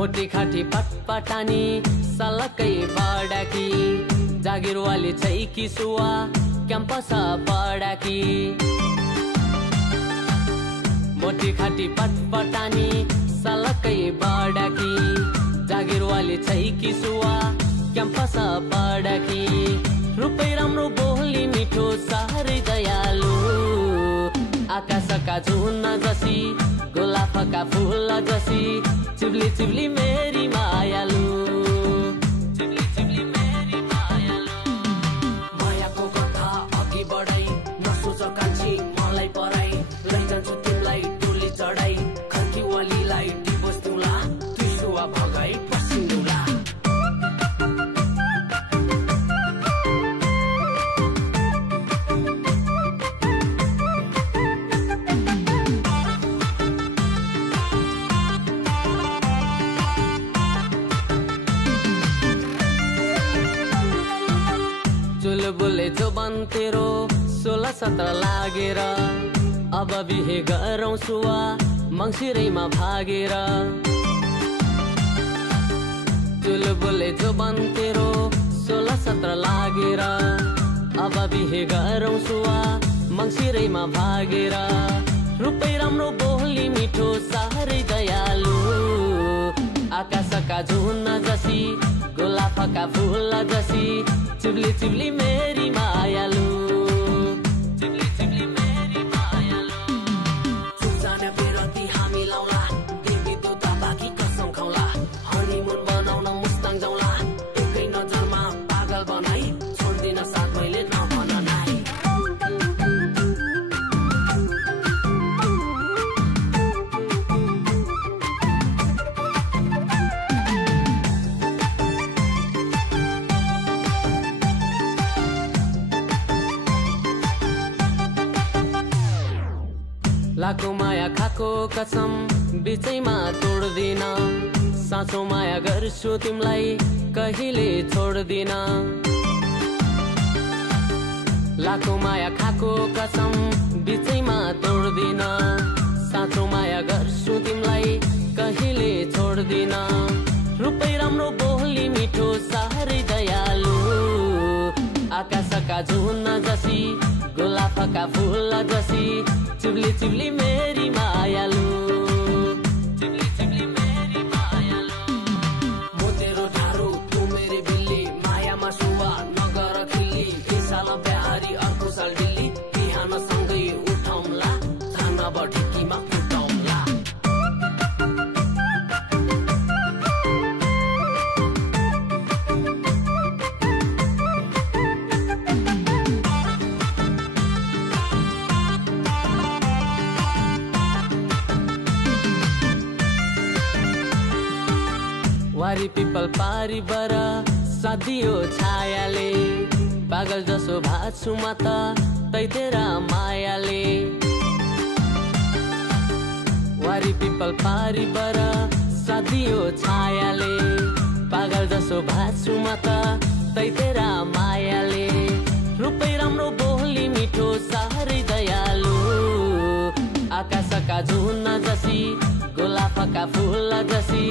मोटी खाटी पटपटानी सलकै बडाकी जागिरवाली छैकी सुवा क्याम्पस बडाकी मोटी खाटी पटपटानी सलकै बडाकी जागिरवाली छैकी सुवा क्याम्पस बडाकी रुपै राम्रो बोली मिठो साह्रै दयालु आकाशका झुन्न जसी गोलाफका फुल जसी चिब्ली चिब्ली मेरी मायालु चिब्ली चिब्ली मेरी मायालु मायाको कथा अघि बढाई नसोच कान्छी मलाई पराई लैजान्छु तिमीलाई टोली चढाई खर्की वालीलाई डिभोर्स दिउँला तुसुवा भगाई पसिन्नुला चुलबुले जोबन तेरो 16-17 लागेर अब बिहे गरौँ सुवा मङ्सिरैमा भागेर चुलबुले जोबन तेरो 16-17 लागेर अब बिहे गरौँ सुवा मङ्सिरैमा भागेर रुपै राम्रो बोली मिठो साह्रै दयालु आकाशका झुन्न जसी गोलाफका फुल जसी चिब्ली चिब्ली मेरी मायालु चिब्ली चिब्ली मेरी मायालु सुजाना बेरती हामी लाउला देवी दुता बाकी कसम खाउला हनीमुन बनाउन मुस्ताङ जाउला एकै नजरमा पागल बनाई छोड्दिन साथ मैले नभन नाइ लाखो माया खाको कसम बिचैमा तोड्दिन साँचो माया गर्छु तिमीलाई कहिले छोड्दिन लाखो माया खाको कसम बिचैमा तोड्दिन साँचो माया गर्छु तिमीलाई कहिले छोड्दिन रुपै राम्रो बोली मिठो साह्रै दयालु आकाशका झुन्न जसी गोलाफका फुल जसी चिब्ली चिब्ली मेरी मायालु चिब्ली चिब्ली मेरी मायालु म तेरो ठाडो तँ मेरी बिल्ली मायामा सुवा नगर खिल्ली यस साल बिहारी अर्को साल दिल्ली बिहान सँगै उठौँला खाना बढिकीमा कुटौँला वारी पिपल पारी बर सदियो छायाले पागल जसो भाछु म त तै तेरा मायाले वारी पिपल पारी बर सदियो छायाले पागल जसो भाछु म त तै तेरा मायाले रुपै राम्रो बोली मिठो साह्रै दयालु आकाशका झुन्न जसी गोलाफका फुल जसी